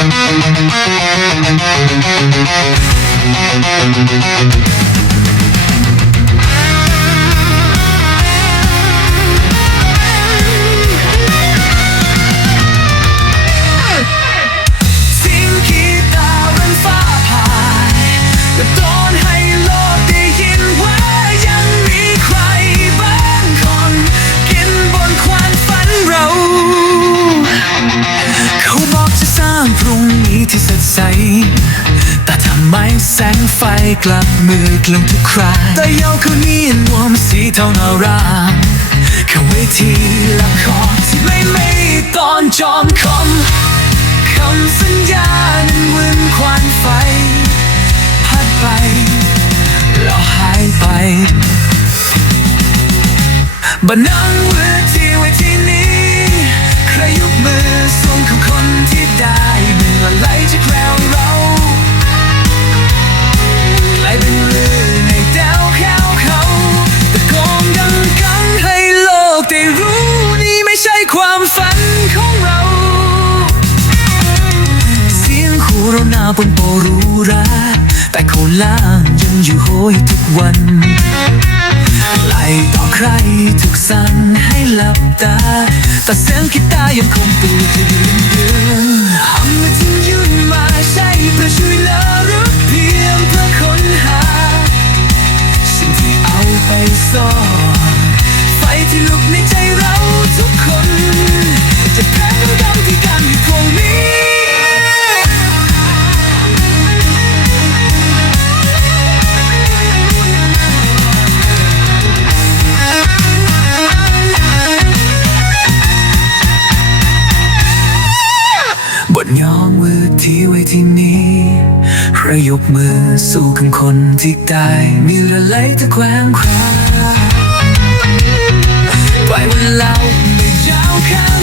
ทิ้ ใสแต่ทำไมแสงไฟกลับมืดลงทุกคราแต่เยาเขาเนียนวมสีเทานารามแค่เวทีละครที่ไม่ไม่ตอนจอมคอมคำสัญญานั้นเหมือนควันไฟ พัดไป แล้วหายไปบันนัง บนโปรูราแต่โคนล่างยังอยู่โหยทุกวันไล่ต่อใครถูกสั่งให้หลับตา แต่เสียงกีตาร์ยังคงตื่นตื่นเดือนเอามือที่ยืนมาใช่เพื่อช่วยเหลือหรือเพียงเพื่อค้นหาสิ่งที่เอาไปซ่อนไฟที่ลุกในใจเราทุกคน จะแพ้ดำที่การอยู่ตรงนี้ ย้อมมือที่ไว้ที่นี้ระยกมือสู้กันคนที่ตายมีระเลยตะแควงคราปล่วันเล่าไม่ยาวข้าง